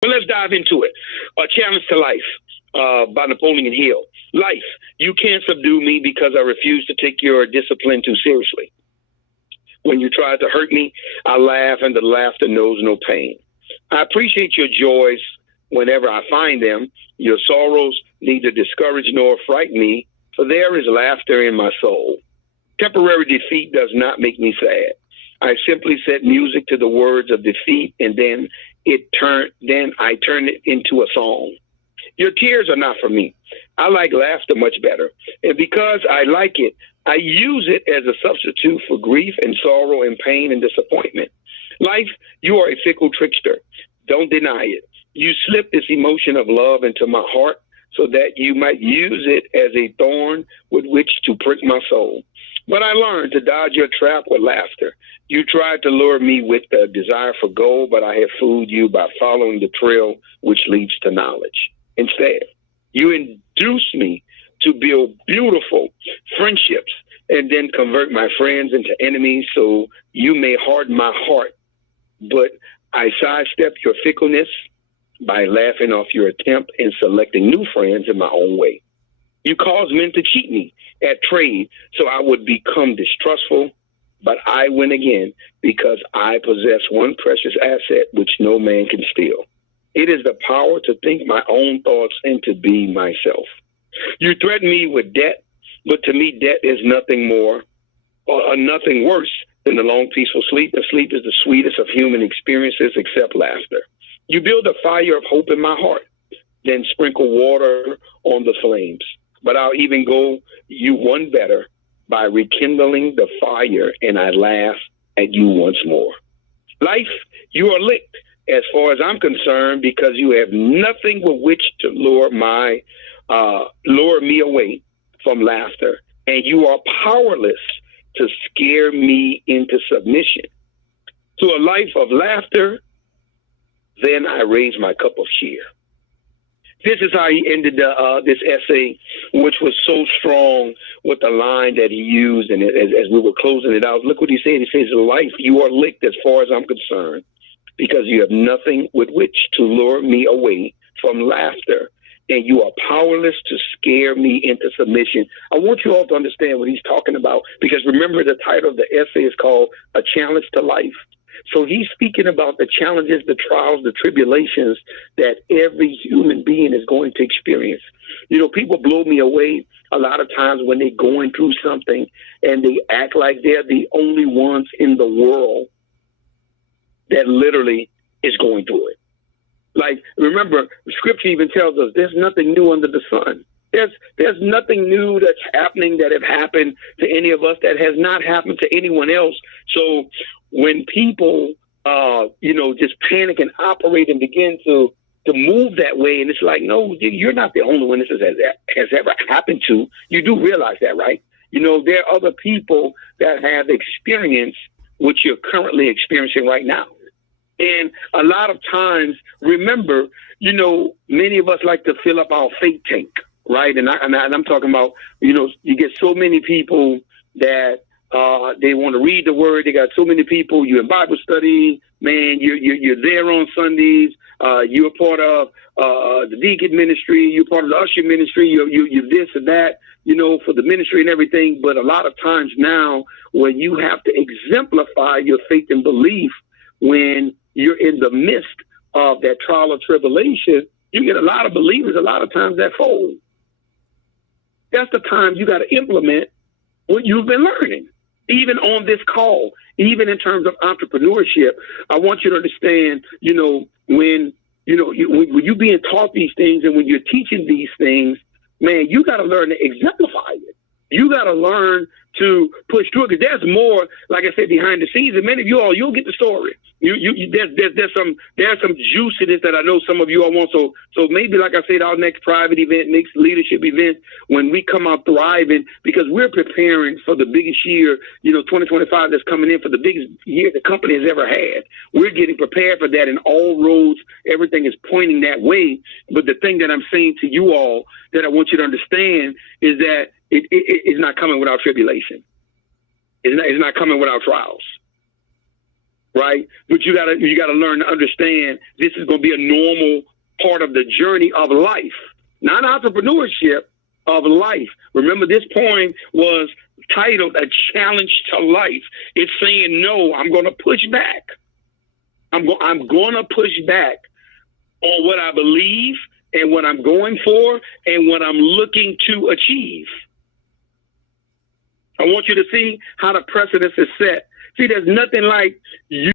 But let's dive into it. A Challenge to Life by Napoleon Hill. Life, you can't subdue me because I refuse to take your discipline too seriously. When you try to hurt me, I laugh, and the laughter knows no pain. I appreciate your joys whenever I find them. Your sorrows neither discourage nor frighten me, for there is laughter in my soul. Temporary defeat does not make me sad. I simply set music to the words of defeat, and then I turn it into a song. Your tears are not for me. I like laughter much better. And because I like it, I use it as a substitute for grief and sorrow and pain and disappointment. Life, you are a fickle trickster. Don't deny it. You slip this emotion of love into my heart so that you might use it as a thorn with which to prick my soul. But I learned to dodge your trap with laughter. You tried to lure me with the desire for gold, but I have fooled you by following the trail which leads to knowledge. Instead, you induce me to build beautiful friendships and then convert my friends into enemies so you may harden my heart. But I sidestep your fickleness by laughing off your attempt in selecting new friends in my own way. You cause men to cheat me at trade so I would become distrustful, but I win again because I possess one precious asset which no man can steal. It is the power to think my own thoughts and to be myself. You threaten me with debt, but to me, debt is nothing more or nothing worse than a long, peaceful sleep. And sleep is the sweetest of human experiences except laughter. You build a fire of hope in my heart, then sprinkle water on the flames. But I'll even go you one better by rekindling the fire, and I laugh at you once more. Life, you are licked as far as I'm concerned because you have nothing with which to lure me away from laughter, and you are powerless to scare me into submission. To a life of laughter, then I raise my cup of cheer. This is how he ended this essay, which was so strong with the line that he used. And as we were closing it out, look what he said. He says, life, you are licked as far as I'm concerned because you have nothing with which to lure me away from laughter, and you are powerless to scare me into submission. I want you all to understand what he's talking about, because remember, the title of the essay is called A Challenge to Life. So he's speaking about the challenges, the trials, the tribulations that every human being is going to experience. You know, people blow me away a lot of times when they're going through something and they act like they're the only ones in the world that literally is going through it. Like, remember, Scripture even tells us there's nothing new under the sun. There's nothing new that's happening that have happened to any of us that has not happened to anyone else. So when people, just panic and operate and begin to move that way, and it's like, no, you're not the only one this has ever happened to. You do realize that, right? You know, there are other people that have experienced what you're currently experiencing right now. And a lot of times, remember, you know, many of us like to fill up our faith tank, right? And I'm talking about, you know, you get so many people that they want to read the word. They got so many people. You're in Bible study, man. You're there on Sundays. You're part of the deacon ministry. You're part of the usher ministry. You're this and that, you know, for the ministry and everything. But a lot of times now, when you have to exemplify your faith and belief, when you're in the midst of that trial or tribulation, you get a lot of believers a lot of times that fold. That's the time you got to implement what you've been learning. Even on this call, even in terms of entrepreneurship, I want you to understand, you know, when you're being taught these things and when you're teaching these things, man, you got to learn to exemplify it. You got to learn to push through it, because there's more, like I said, behind the scenes. And many of you all, you'll get the story. There's some juice in it that I know some of you all want. So maybe, like I said, our next private event, next leadership event, when we come out thriving, because we're preparing for the biggest year, you know, 2025 that's coming in, for the biggest year the company has ever had. We're getting prepared for that, and all roads, everything is pointing that way. But the thing that I'm saying to you all that I want you to understand is that it's not coming without tribulation. It's not coming without trials. right? But you gotta learn to understand this is going to be a normal part of the journey of life, not entrepreneurship, of life. Remember, this poem was titled "A Challenge to Life." It's saying, no, I'm going to push back. I'm going to push back on what I believe and what I'm going for and what I'm looking to achieve. I want you to see how the precedence is set. See, there's nothing like you